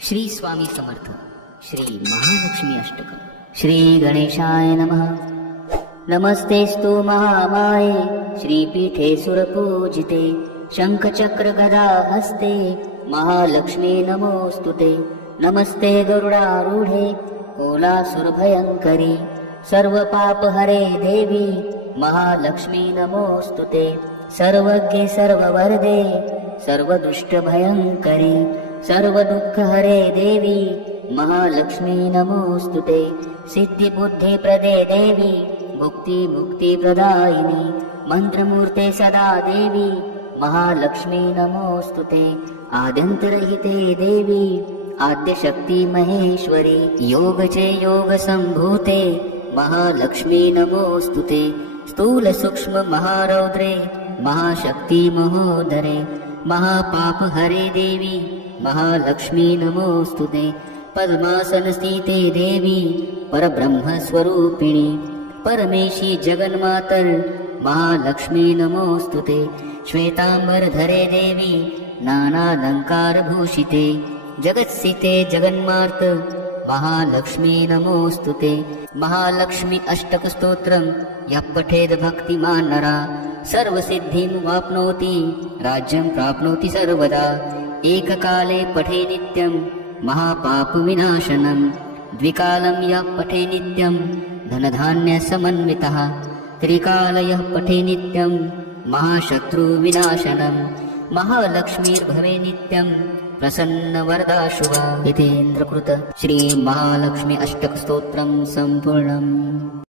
श्री स्वामी समर्थ श्री महालक्ष्मी अष्टकम्। श्री गणेशाय नमः। नमस्तेस्तु महामाये श्रीपीठे सुरपूजिते शंखचक्र गदा हस्ते महालक्ष्मी नमोस्तुते। नमस्ते गरुडारूढे कोलासुरभयंकरी सर्वपापहरे देवी महालक्ष्मी नमोस्तुते। सर्वज्ञे सर्ववरदे सर्वदुष्टभयंकरी सर्वदुःखहरे देवी महालक्ष्मी नमोस्तुते। सिद्धिबुद्धिप्रदे देवी मुक्तिप्रदायिनी मंत्रमूर्ते सदा देवी महालक्ष्मी नमोस्तुते। आद्यन्तरहिते देवी आद्यशक्ति महेश्वरी योगचे योगसम्भूते महालक्ष्मी नमोस्तुते। स्थूल सूक्ष्म महारौद्रे महाशक्ति महोदरे महापापहरे देवी महालक्ष्मी नमोस्तुते। पद्मासनस्थिते देवी परब्रह्मस्वरूपिणी परमेशी जगन्मातर महालक्ष्मी नमोस्तुते। श्वेतांबरधरे देवी नानालंकारभूषिते जगत्स्थिते जगन्मार्त महालक्ष्मी नमोस्तुते। महालक्ष्मी अष्टकस्तोत्रं यः पठेद् भक्तिमान् नरः सर्वसिद्धिं वाप्नोति राज्यं प्राप्नोति सर्वदा। एककाले पठे नित्यं महापापविनाशनं द्विकालं यः पठे नित्यं धनधान्यसमन्वितः त्रिकालयः पठे नित्यं महाशत्रुविनाशनं महालक्ष्मीर्भवे नित्यं प्रसन्नवरदा शुभा। इति इन्द्रकृत श्री महालक्ष्मी अष्टकस्तोत्रं सम्पूर्णम्।